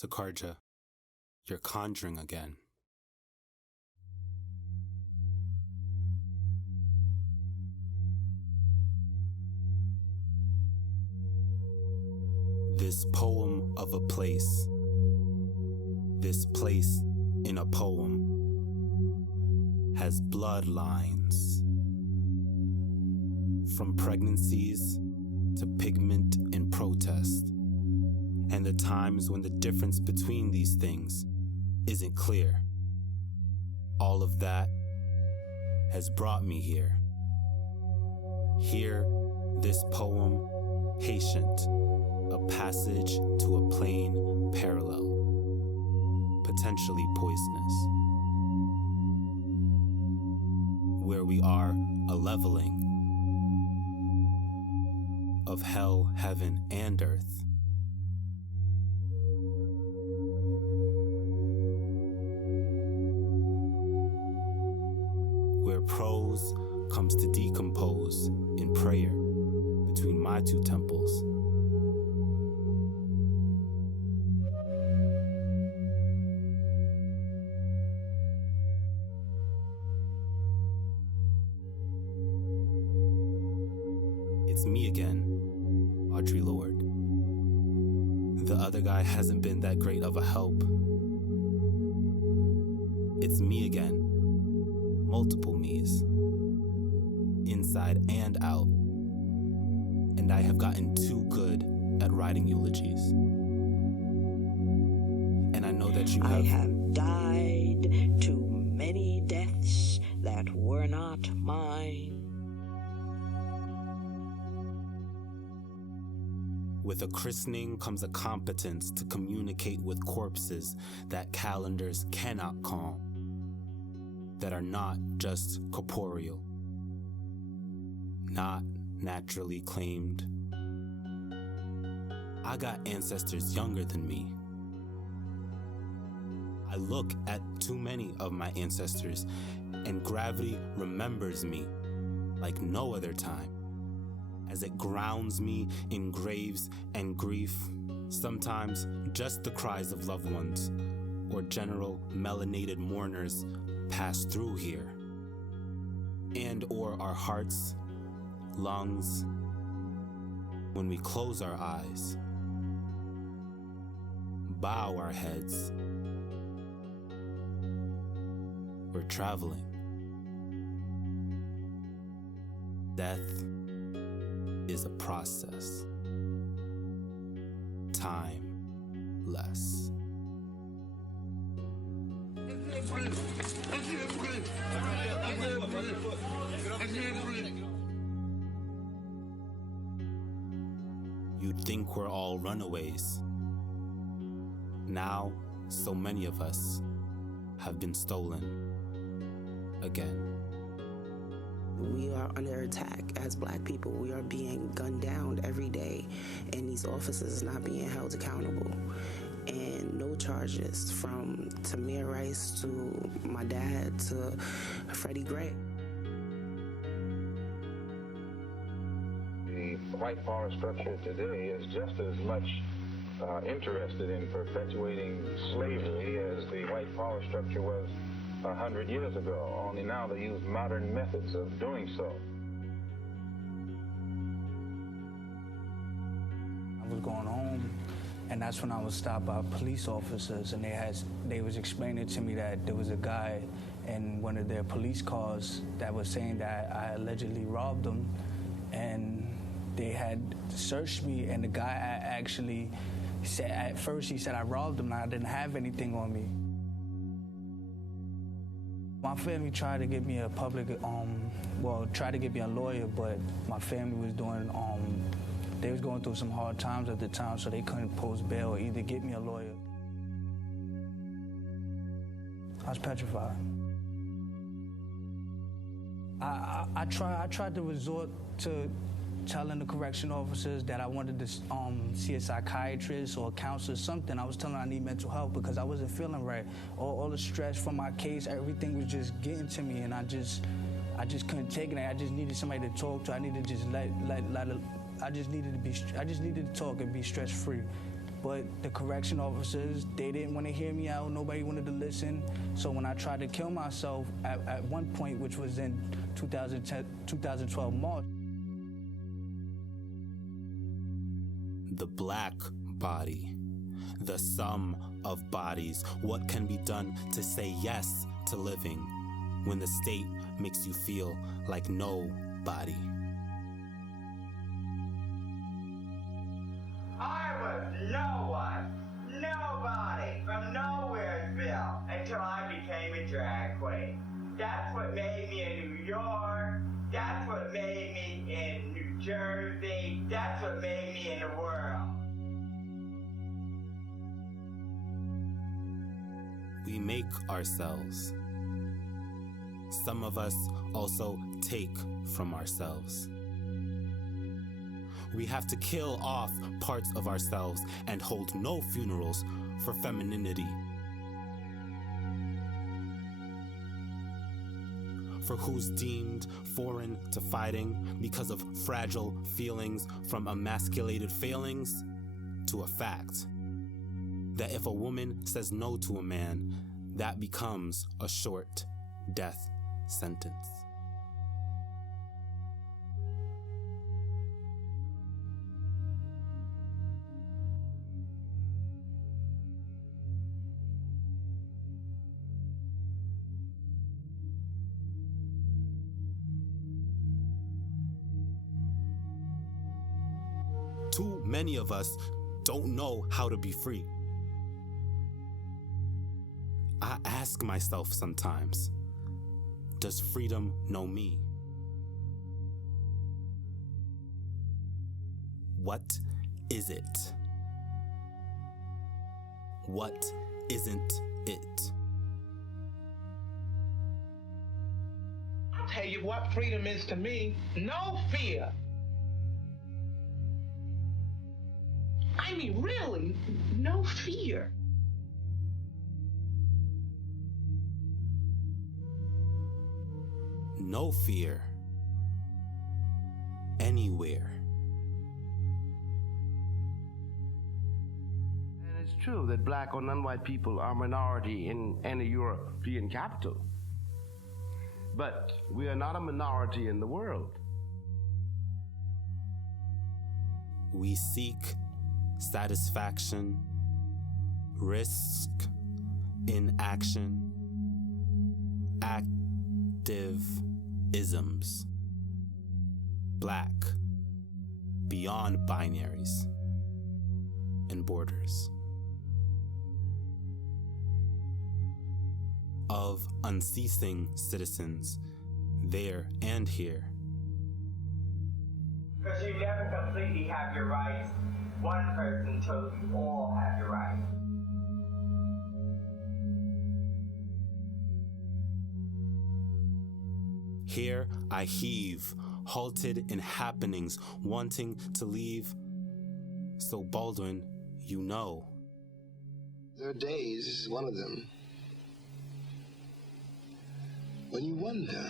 Sakarja, you're conjuring again. This poem of a place, this place in a poem, has bloodlines. From pregnancies to pigment and protest, and the times when the difference between these things isn't clear. All of that has brought me here. Here, this poem, patient, a passage to a plane parallel, potentially poisonous, where we are a leveling of hell, heaven, and earth. Where prose comes to decompose in prayer between my two temples. It's me again, Audre Lorde. The other guy hasn't been that great of a help. It's me again. Multiple me's, inside and out, and I have gotten too good at writing eulogies. And I know that you have... I have died too many deaths that were not mine. With a christening comes a competence to communicate with corpses that calendars cannot calm, that are not just corporeal, not naturally claimed. I got ancestors younger than me. I look at too many of my ancestors, and gravity remembers me like no other time, as it grounds me in graves and grief, sometimes just the cries of loved ones or general melanated mourners pass through here, and or our hearts, lungs, when we close our eyes, bow our heads. We're traveling. Death is a process, timeless. You'd think we're all runaways. Now, so many of us have been stolen again. We are under attack as Black people. We are being gunned down every day, and these officers not being held accountable. And no charges, from Tamir Rice to my dad to Freddie Gray. The white power structure today is just as much interested in perpetuating slavery as the white power structure was 100 years ago, only now they use modern methods of doing so. I was going home, and that's when I was stopped by police officers, and they was explaining to me that there was a guy in one of their police cars that was saying that I allegedly robbed them, and they had searched me, and the guy actually said, at first he said I robbed him and I didn't have anything on me. My family tried to get me a tried to get me a lawyer, but my family was doing, they was going through some hard times at the time, so they couldn't post bail or either get me a lawyer. I was petrified. I tried to resort to telling the correction officers that I wanted to see a psychiatrist or a counselor, something. I was telling them I need mental help because I wasn't feeling right. All the stress from my case, everything was just getting to me, and I just couldn't take it. I just needed somebody to talk to. I needed to just I just needed to talk and be stress-free. But the correction officers, they didn't want to hear me out. Nobody wanted to listen. So when I tried to kill myself at one point, which was in 2012 March. The black body, the sum of bodies. What can be done to say yes to living when the state makes you feel like nobody? I was no one, nobody from Nowheresville until I became a drag queen. That's what made me in New York. That's what made me in New Jersey. That's what made me in the world. We make ourselves. Some of us also take from ourselves. We have to kill off parts of ourselves and hold no funerals for femininity. For who's deemed foreign to fighting because of fragile feelings from emasculated failings to a fact that if a woman says no to a man, that becomes a short death sentence. Too many of us don't know how to be free. I ask myself sometimes, does freedom know me? What is it? What isn't it? I'll tell you what freedom is to me. No fear. I mean, really, no fear. No fear. Anywhere. And it's true that black or non-white people are minority in any European capital. But we are not a minority in the world. We seek satisfaction, risk, inaction, activisms. Black, beyond binaries and borders. Of unceasing citizens, there and here. Because you never completely have your rights. One person till you all have your rights. Here I heave, halted in happenings, wanting to leave. So Baldwin, you know. There are days, this is one of them, when you wonder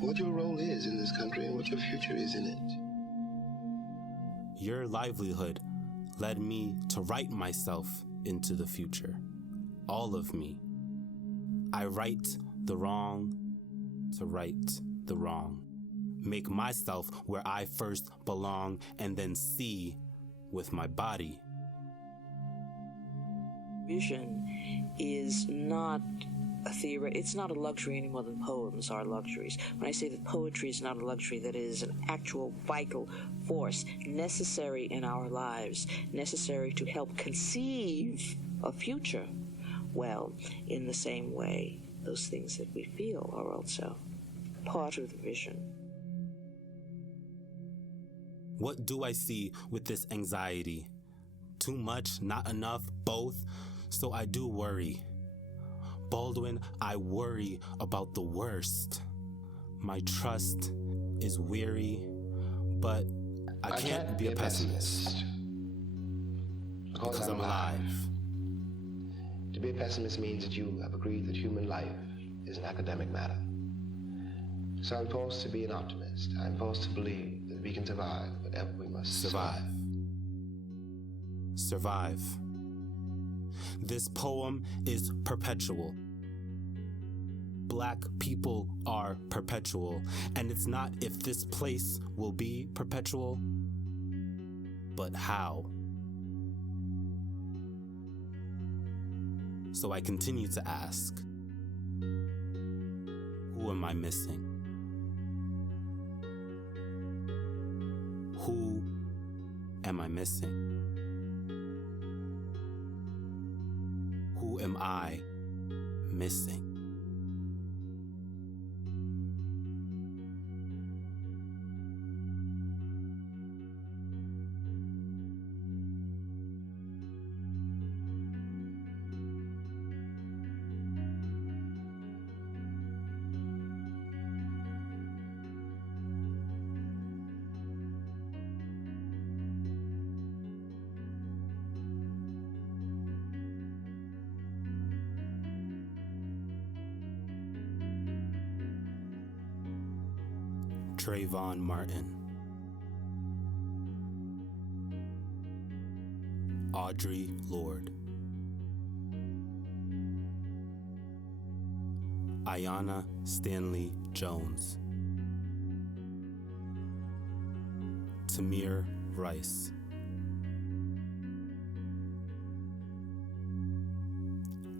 what your role is in this country and what your future is in it. Your livelihood led me to write myself into the future. All of me. I right the wrong to right the wrong. Make myself where I first belong and then see with my body. Vision is not a theory. It's not a luxury any more than poems are luxuries. When I say that poetry is not a luxury, that it is an actual vital force necessary in our lives, necessary to help conceive a future. Well, in the same way, those things that we feel are also part of the vision. What do I see with this anxiety? Too much, not enough, both? So I do worry. Baldwin, I worry about the worst. My trust is weary, but I can't be a pessimist. Because I'm alive. To be a pessimist means that you have agreed that human life is an academic matter. So I'm forced to be an optimist. I'm forced to believe that we can survive whatever we must Survive. survive. This poem is perpetual. Black people are perpetual, and it's not if this place will be perpetual, but how. So I continue to ask, who am I missing? Who am I missing? Who am I missing? Trayvon Martin, Audre Lorde, Ayanna Stanley Jones, Tamir Rice,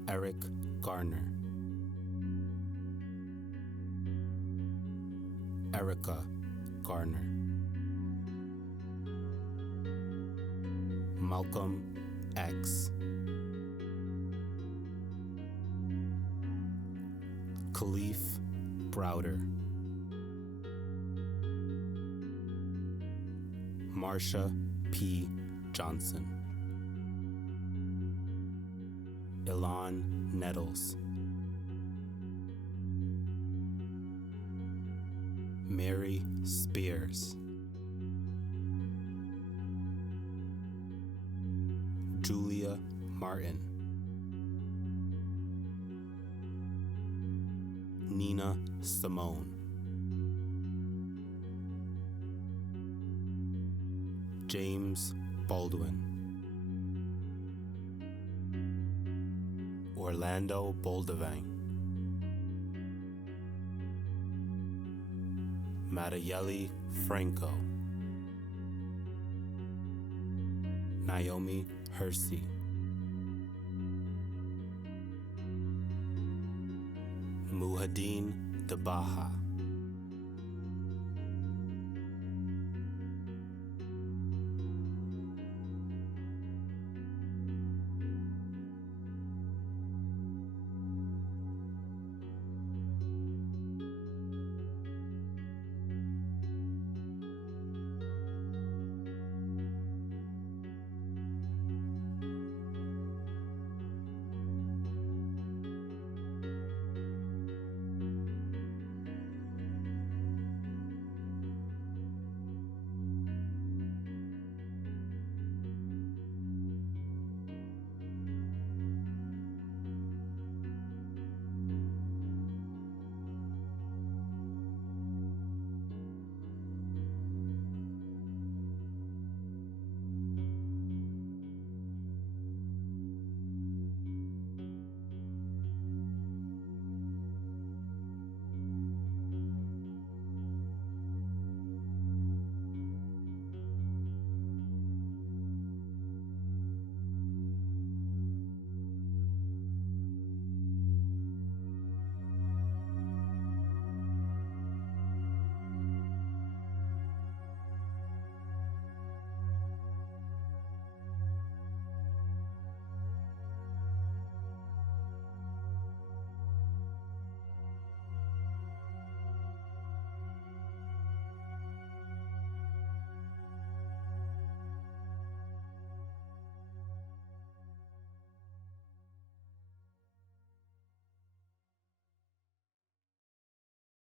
Eric Garner, Erica Garner, Malcolm X, Khalif Browder, Marsha P. Johnson, Ilan Nettles, Mary Spears, Julia Martin, Nina Simone, James Baldwin, Orlando Boldevang, Matayeli Franco, Naomi Hersey, Muhadeen Dabaha,